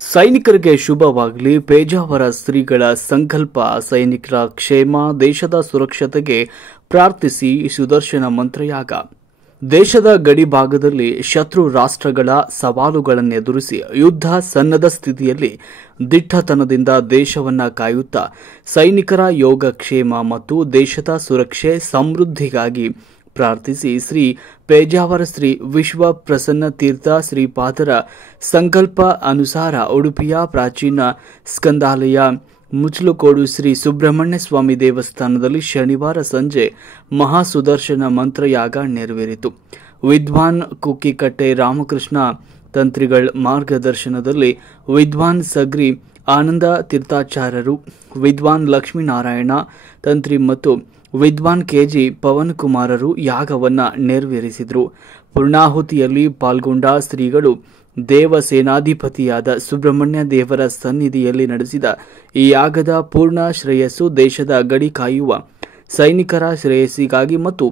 ಸೈನಿಕರಿಗೆ ಶುಭವಾಗಲಿ. ಪೇಜಾವರ ಶ್ರೀಗಳ ಸಂಕಲ್ಪ ಸೈನಿಕರ ಕ್ಷೇಮ, ದೇಶದ ಸುರಕ್ಷತೆಗೆ ಪ್ರಾರ್ಥಿಸಿ ಸುದರ್ಶನ ಮಂತ್ರಯಾಗ. ದೇಶದ ಗಡಿ ಭಾಗದಲ್ಲಿ ಶತ್ರು ರಾಷ್ಟ್ರಗಳ ಸವಾಲುಗಳನ್ನೆದುರಿಸಿ ಯುದ್ಧ ಸನ್ನದ್ಧ ಸ್ಥಿತಿಯಲ್ಲಿ ದಿಟ್ಟತನದಿಂದ ದೇಶವನ್ನು ಕಾಯುತ್ತಾ ಸೈನಿಕರ ಯೋಗಕ್ಷೇಮ ಮತ್ತು ದೇಶದ ಸುರಕ್ಷೆ ಸಮೃದ್ಧಿಗಾಗಿ ಪ್ರಾರ್ಥಿಸಿ ಶ್ರೀ ಪೇಜಾವರ ಶ್ರೀ ವಿಶ್ವ ಪ್ರಸನ್ನ ತೀರ್ಥ ಶ್ರೀಪಾದರ ಸಂಕಲ್ಪ ಅನುಸಾರ ಉಡುಪಿಯ ಪ್ರಾಚೀನ ಸ್ಕಂದಾಲಯ ಮುಚ್ಚಲುಕೋಡು ಶ್ರೀ ಸುಬ್ರಹ್ಮಣ್ಯ ಸ್ವಾಮಿ ದೇವಸ್ಥಾನದಲ್ಲಿ ಶನಿವಾರ ಸಂಜೆ ಮಹಾಸುದರ್ಶನ ಮಂತ್ರಯಾಗ ನೆರವೇರಿತು. ವಿದ್ವಾನ್ ಕುಕ್ಕಿಕಟ್ಟೆ ರಾಮಕೃಷ್ಣ ತಂತ್ರಿಗಳ ಮಾರ್ಗದರ್ಶನದಲ್ಲಿ ವಿದ್ವಾನ್ ಸಗ್ರಿ ಆನಂದ ತೀರ್ಥಾಚಾರ್ಯರು, ವಿದ್ವಾನ್ ಲಕ್ಷ್ಮೀನಾರಾಯಣ ತಂತ್ರಿ ಮತ್ತು ವಿದ್ವಾನ್ ಕೆಜಿ ಪವನ್ ಕುಮಾರರು ಯಾಗವನ್ನು ನೆರವೇರಿಸಿದರು. ಪೂರ್ಣಾಹುತಿಯಲ್ಲಿ ಪಾಲ್ಗೊಂಡ ಶ್ರೀಗಳು ದೇವಸೇನಾಧಿಪತಿಯಾದ ಸುಬ್ರಹ್ಮಣ್ಯ ದೇವರ ಸನ್ನಿಧಿಯಲ್ಲಿ ನಡೆಸಿದ ಈ ಯಾಗದ ಪೂರ್ಣ ಶ್ರೇಯಸ್ಸು ದೇಶದ ಗಡಿ ಕಾಯುವ ಸೈನಿಕರ ಶ್ರೇಯಸ್ಸಿಗಾಗಿ ಮತ್ತು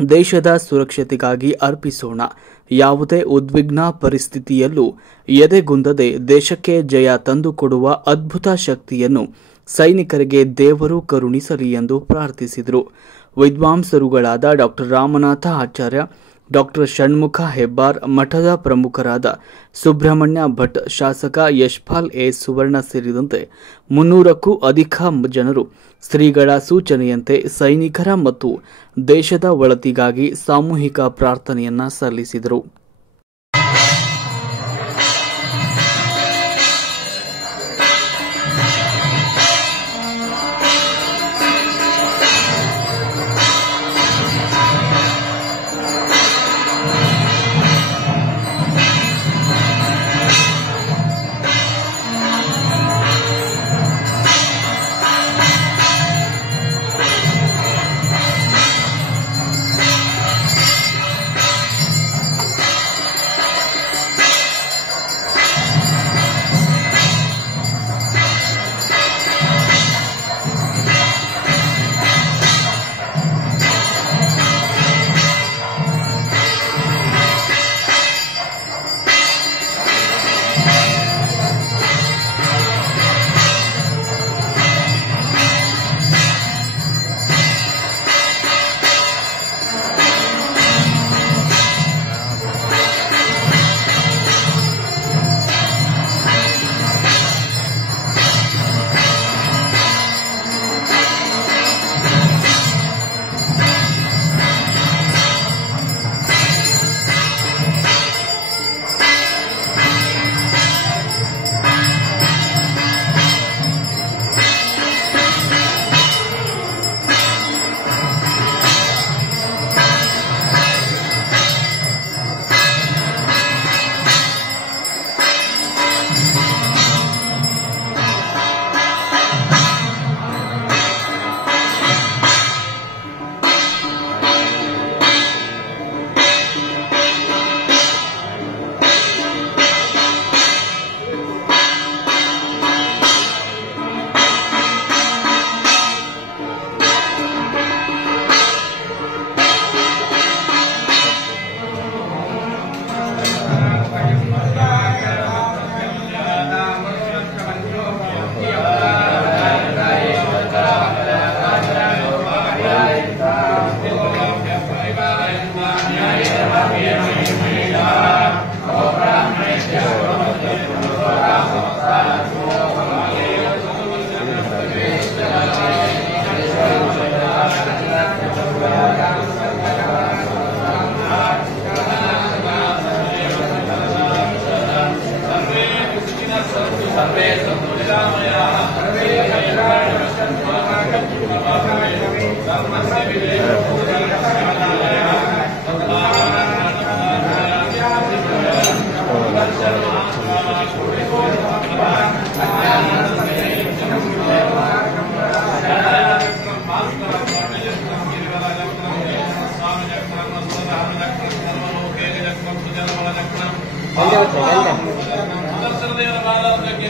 ದೇಶದ ಸುರಕ್ಷತೆಗಾಗಿ ಅರ್ಪಿಸೋಣ. ಯಾವುದೇ ಉದ್ವಿಗ್ನ ಪರಿಸ್ಥಿತಿಯಲ್ಲೂ ಎದೆಗುಂದದೆ ದೇಶಕ್ಕೆ ಜಯ ತಂದುಕೊಡುವ ಅದ್ಭುತ ಶಕ್ತಿಯನ್ನು ಸೈನಿಕರಿಗೆ ದೇವರು ಕರುಣಿಸಲಿ ಎಂದು ಪ್ರಾರ್ಥಿಸಿದರು. ವಿದ್ವಾಂಸರುಗಳಾದ ಡಾ ರಾಮನಾಥ ಆಚಾರ್ಯ, ಡಾ ಷಣ್ಮುಖ ಹೆಬ್ಬಾರ್, ಮಠದ ಪ್ರಮುಖರಾದ ಸುಬ್ರಹ್ಮಣ್ಯ ಭಟ್, ಶಾಸಕ ಯಶ್ಪಾಲ್ ಎ ಸುವರ್ಣ ಸೇರಿದಂತೆ 300ಕ್ಕೂ ಅಧಿಕ ಜನರು ಶ್ರೀಗಳ ಸೂಚನೆಯಂತೆ ಸೈನಿಕರ ಮತ್ತು ದೇಶದ ಒಳಿತಿಗಾಗಿ ಸಾಮೂಹಿಕ ಪ್ರಾರ್ಥನೆಯನ್ನ ಸಲ್ಲಿಸಿದರು.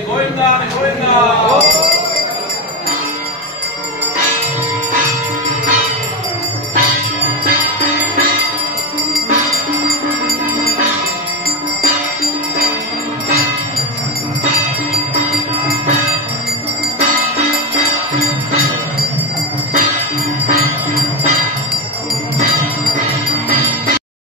ಗೋವಿಂದ ಗೋವಿಂದ